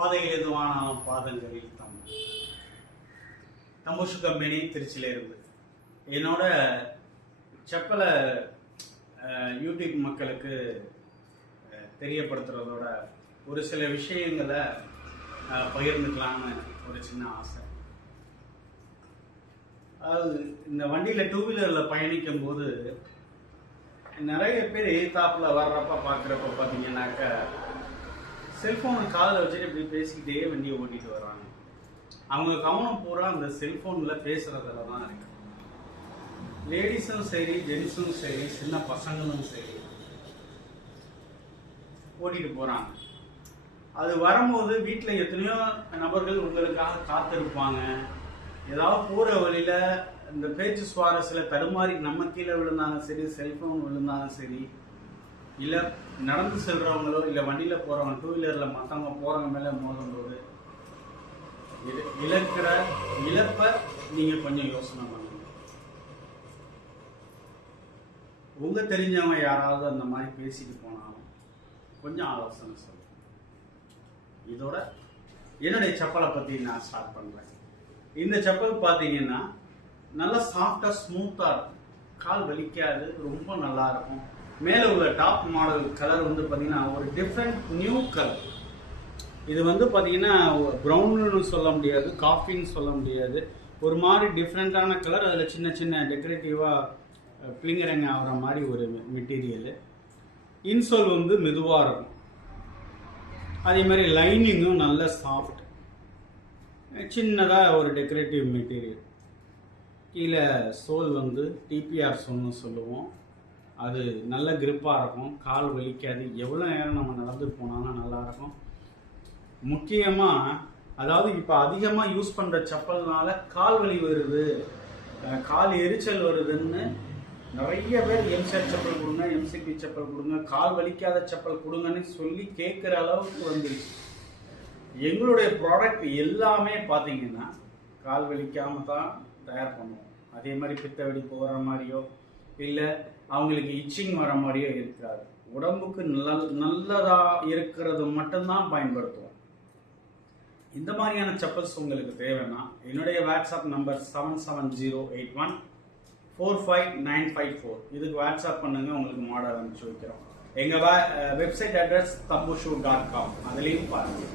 பாதைகள் எதுவானாலும் பாதங்களில் தம்புஷு கம்பெனி திருச்சியில இருந்து என்னோட செப்பலை யூடியூப் மக்களுக்கு தெரியப்படுத்துறதோட ஒரு சில விஷயங்களை பகிர்ந்துக்கலாம்னு ஒரு சின்ன ஆசை. அதாவது இந்த வண்டியில் டூ வீலரில் பயணிக்கும் போது நிறைய பேர் எதிர்த்தாப்பில் வர்றப்ப பார்க்குறப்ப பார்த்தீங்கன்னாக்க செல்ஃபோனை காதில் வச்சுட்டு இப்படி பேசிக்கிட்டே வண்டியை ஓட்டிட்டு வர்றாங்க. அவங்க கவனம் பூரா அந்த செல்ஃபோனில் பேசுகிறதுல தான் இருக்கு. லேடிஸும் சரி, ஜென்ஸும் சரி, சின்ன பசங்களும் சரி ஓட்டிட்டு போகிறாங்க. அது வரும்போது வீட்டில் எத்தனையோ நபர்கள் உங்களுக்காக காத்திருப்பாங்க. ஏதாவது போகிற வழியில் இந்த பேச்சு சுவாரஸ்யத்தில் தடுமாறி நம்ம கீழே விழுந்தாலும் சரி, செல்ஃபோன் விழுந்தாலும் சரி, இல்லை நடந்து செல்றவங்களோ இல்லை வண்டியில் போகிறவங்க டூ வீலரில் மற்றவங்க போகிறவங்க மேலே மோதும்போது இழக்கிற இழப்பை நீங்கள் கொஞ்சம் யோசனை பண்ணுங்க. உங்க தெரிஞ்சவங்க யாராவது அந்த மாதிரி பேசிட்டு போனாலும் கொஞ்சம் ஆலோசனை சொல்லுங்க. இதோட என்னுடைய செப்பலை பற்றி நான் ஸ்டார்ட் பண்ணுறேன். இந்த செப்பல் பார்த்தீங்கன்னா நல்லா சாஃப்டாக ஸ்மூத்தாக இருக்கும், கால் வலிக்காது, ரொம்ப நல்லா இருக்கும். மேலே உள்ள டாப் மாடல் கலர் வந்து பார்த்தீங்கன்னா ஒரு டிஃப்ரெண்ட் நியூ கலர். இது வந்து பார்த்தீங்கன்னா ப்ரௌன்னு சொல்ல முடியாது, காஃபின்னு சொல்ல முடியாது, ஒரு மாதிரி டிஃப்ரெண்ட்டான கலர். அதில் சின்ன சின்ன டெக்கரேட்டிவாக பிளிங்கரங்க ஆகிற மாதிரி ஒரு மெட்டீரியல். இன்சோல் வந்து மெதுவாக இருக்கும். அதே மாதிரி லைனிங்கும் நல்ல சாஃப்ட், சின்னதாக ஒரு டெக்கரேட்டிவ் மெட்டீரியல். கீழே சோல் வந்து டிபிஆர் சோல்னு சொல்லுவோம். அது நல்ல கிரிப்பாக இருக்கும், கால் வலிக்காது, எவ்வளோ நேரம் நம்ம நடந்து போனாலும் நல்லாயிருக்கும். முக்கியமாக அதாவது இப்போ அதிகமாக யூஸ் பண்ணுற செப்பல்னால கால் வலி வருது, கால் எரிச்சல் வருதுன்னு நிறைய பேர் எம்செட் செப்பல் கொடுங்க, எம்சிபி செப்பல் கொடுங்க, கால் வலிக்காத செப்பல் கொடுங்கன்னு சொல்லி கேட்குற அளவுக்கு வந்துருச்சு. எங்களுடைய ப்ராடக்ட் எல்லாமே பார்த்தீங்கன்னா கால் வலிக்காம தான் தயார் பண்ணுவோம். அதே மாதிரி பித்த வெடிப்பு வர மாதிரியோ இல்லை அவங்களுக்கு இச்சிங் வர மாதிரியோ இருக்காது. உடம்புக்கு நல்லதாக இருக்கிறது மட்டும்தான் பயன்படுத்துவோம். இந்த மாதிரியான செப்பல்ஸ் உங்களுக்கு தேவைன்னா என்னுடைய வாட்ஸ்அப் நம்பர் 7708145954. இதுக்கு வாட்ஸ்அப் பண்ணுங்க, உங்களுக்கு மாடல் அனுப்பிச்சு வைக்கிறோம். எங்கள் வெப்சைட் அட்ரஸ் tambushu.com, அதுலேயும் பாருங்கள்.